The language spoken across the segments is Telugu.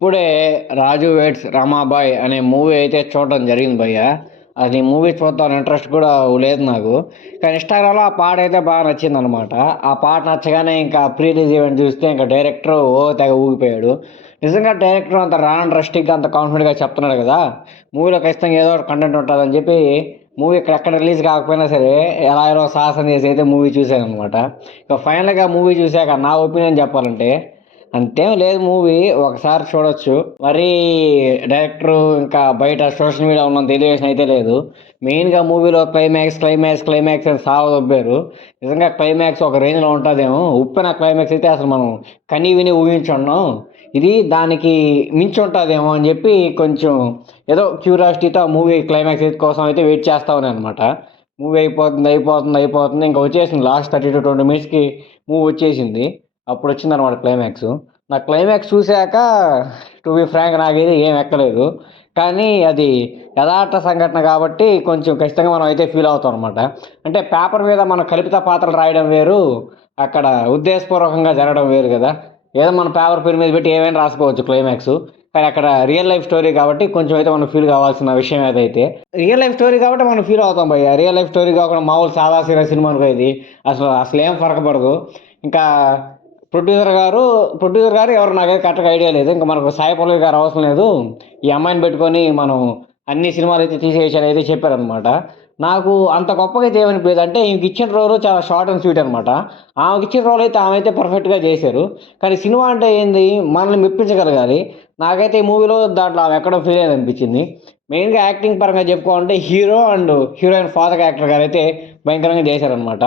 ఇప్పుడే 'రాజు వెడ్స్ రమాబాయ్' అనే మూవీ అయితే చూడడం జరిగింది భయ్య. అది ఈ మూవీ చూద్దామని ఇంట్రెస్ట్ కూడా లేదు నాకు. కానీ ఇన్‌స్టాగ్రామ్‌లో ఆ పాటైతే బాగా నచ్చిందనమాట. ఆ పాట నచ్చగానే ఇంకా ప్రీ రిలీజ్ ఈవెంట్ చూస్తే ఇంక డైరెక్టర్ తెగ ఊగిపోయాడు. నిజంగా డైరెక్టర్ అంత రాండరస్టిక్‌గా అంత కాన్ఫిడెంట్‌గా చెప్తున్నాడు కదా! మూవీలో ఖచ్చితంగా ఏదో ఒకటి కంటెంట్ ఉంటదని చెప్పి మూవీ ఎక్కడ రిలీజ్ కాకపోయినా సరే ఎలాగో సాహసం చేసి అయితే మూవీ చూశాననమాట. ఇక ఫైనల్‌గా మూవీ చూసాక నా ఒపీనియన్ చెప్పాలంటే అంతేం లేదు మూవీ. ఒకసారి చూడొచ్చు. మరీ డైరెక్టరు ఇంకా బయట సోషల్ మీడియా ఉన్నంత ఎలివేషన్ అయితే లేదు. మెయిన్‌గా మూవీలో క్లైమాక్స్ అని సావదొబ్బారు. నిజంగా క్లైమాక్స్ ఒక రేంజ్‌లో ఉంటదేమో. ఉప్పెన క్లైమాక్స్ అయితే అసలు మనం కని విని ఊహించుండం. ఇది దానికి మించి ఉంటదేమో అని జెప్పి కొంచెం ఏదో క్యూరియాసిటీతో ఆ మూవీ క్లైమాక్స్ కోసం అయితే వెయిట్ చేస్తా ఉన్నాననమాట. మూవీ అయిపోతుంది. ఇంక వచ్చేసింది లాస్ట్ 30-20 మినిట్స్‌కి మూవీ వచ్చేసింది. అప్పుడొచ్చిందనమాట క్లైమాక్సు. నాకు క్లైమాక్స్ చూసాక టు బీ ఫ్రాంక్ నాకైతే ఏం ఎక్కలేదు. కానీ అది యథార్థ సంఘటన కాబట్టి కొంచెం ఖచ్చితంగా మనం అయితే ఫీల్ అవుతాం అనమాట. అంటే పేపర్ మీద మనం కల్పిత పాత్రలు రాయడం వేరు, అక్కడ ఉద్దేశపూర్వకంగా జరగడం వేరు గదా! ఏదో మన పేపర్ పెన్ మీద పెట్టి ఏమైనా రాసుకోవచ్చు క్లైమాక్సు. కానీ అక్కడ రియల్ లైఫ్ స్టోరీ కాబట్టి కొంచెం అయితే మనం ఫీల్ కావాల్సిన విషయం ఏదైతే. రియల్ లైఫ్ స్టోరీ కాబట్టి మనం ఫీల్ అవుతాం భయ్య. రియల్ లైఫ్ స్టోరీ కాకుండా మామూలు సాదా సీదా సినిమా అనుకో ఇది. అసలేం ఫరక పడదు. ఇంకా ప్రొడ్యూసర్ గారు ఎవరో నాకైతే కరెక్ట్‌గా ఐడియా లేదు. ఇంక మనకు సాయి పల్లవి గారు అవసరం లేదు. ఈ అమ్మాయిని పెట్టుకొని మనం అన్ని సినిమాలైతే తీసేయొచ్చని అయితే చెప్పారనమాట. నాకు అంత గొప్పగా అయితే ఏమనిపియలేదు. అంటే ఈమెకిచ్చిన రోలు చాలా షార్ట్ అండ్ స్వీట్ అనమాట. ఆమెకిచ్చిన రోల్ అయితే ఆమె అయితే పర్ఫెక్ట్‌గా చేశారు. కానీ సినిమా అంటే ఏంది మనల్ని మెప్పించగలగాలి. నాకైతే ఈ మూవీలో దాంట్లో ఆమె ఎక్కడో ఫెయిల్ అయిందనిపించింది. మెయిన్‌గా యాక్టింగ్ పరంగా చెప్పుకోవాలంటే hero and heroine father character గారైతే భయంకరంగా చేశారనమాట.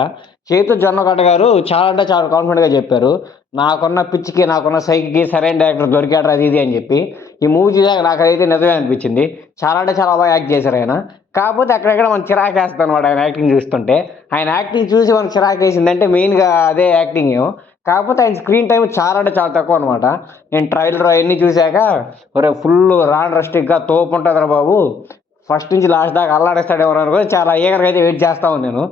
'చైతు జొన్నలగడ్డ' గారు చాలా అంటే చాలా కాన్ఫిడెంట్‌గా చెప్పారు. నాకున్న పిచ్చికి, నాకున్న సైక్‌కి సరైన డైరెక్టర్ దొరికాడురా అది ఇది అని చెప్పి. ఈ మూవీ చూసాక నాకదైతే నిజమే అనిపించింది. చాలా అంటే చాలా బాగా యాక్ట్ చేశారాయన. కాకపోతే అక్కడక్కడ మనకు చిరాకేస్తదనమాట ఆయన యాక్టింగ్ చూస్తుంటే. ఆయన యాక్టింగ్ చూసి మనకు చిరాకేసిందంటే మెయిన్‌గా అదే యాక్టింగేమో. కాకపోతే ఆయన స్క్రీన్ టైమ్ చాలా అంటే చాలా తక్కువనమాట. నేను ట్రైలర్ అయన్నీ చూసాక ఒరేయ్! ఫుల్లు రాండరస్టిక్‌గా తోపుంటదిరా బాబు! ఫస్ట్ నుంచి లాస్ట్ దాకా అల్లాడిస్తాడేమో అనుకోని చాలా ఈగర్‌గా అయితే వెయిట్ చేస్తా ఉన్నాను.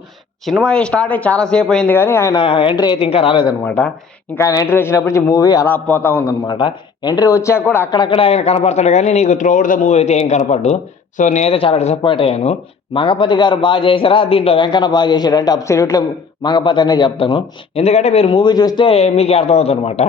సినిమా స్టార్ట్ అయ్యి చాలా సేపు అయింది గానీ, ఆయన ఎంట్రీ అయితే ఇంకా రాలేదనమాట. ఇంకా ఆయన ఎంట్రీ వచ్చినప్పటి నుంచి మూవీ అలా పోతా ఉందనమాట. ఎంట్రీ వచ్చాక కూడా అక్కడక్కడ ఆయన కనపడతాడు గానీ, నీకు త్రూ ఔట్ ద మూవీ అయితే ఏం కనపడ్డు. సో, నేనైతే చాలా డిసప్పాయింట్ అయ్యాను. మంగపతి గారు చేశారా? దీంట్లో వెంకన్న చేశాడా? అంటే అబ్సల్యూట్‌లీ మంగపతి అనే చెప్తాను. ఎందుకంటే మీరు మూవీ చూస్తే మీకే అర్థమవుతదనమాట.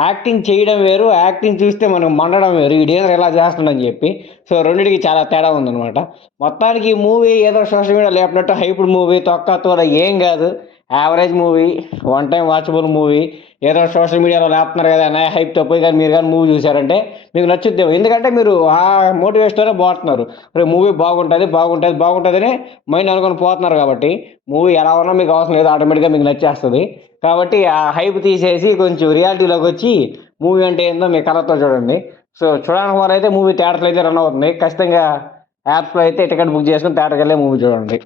యాక్టింగ్ చేయడం వేరు, యాక్టింగ్ చూస్తే మనం మండడం వేరు. ఈడేందిరా ఇలా చేస్తుండని చెప్పి. సో, రెండిటికి చాలా తేడా ఉందనమాట. మొత్తానికి ఈ మూవీ ఏదో సోషల్ మీడియా లేపినట్టు హైప్డ్ మూవీ, తొక్క తోల ఏం గాదు. Average movie, one time watchable movie. ఏదో సోషల్ మీడియాలో లేపుతున్నారు కదా అనే హైప్‌తో పోయి గాని మీరు గాని మూవీ చూసారంటే మీకు నచ్చుద్దేమో. ఎందుకంటే మీరు ఆ మోటివేషన్‌తోనే పోతున్నారు. మూవీ బాగుంటదని మైండ్ అనుకోని పోతున్నారు కాబట్టి, మూవీ ఎలా ఉన్నా మీకు అవసరం లేదు. ఆటోమేటిక్‌గా మీకు నచ్చేస్తది. కాబట్టి ఆ హైప్ తీసేసి కొంచెం రియాలిటీలోకొచ్చి మూవీ అంటే ఏందో మీ కళ్ళతో చూడండి. సో, చూడని వారైతే మూవీ థియేటర్‌లో అయితే రన్ అవుతుంది. ఖచ్చితంగా యాప్స్‌లో అయితే టికెట్ బుక్ చేసుకొని థియేటర్‌కెళ్ళే మూవీ చూడండి.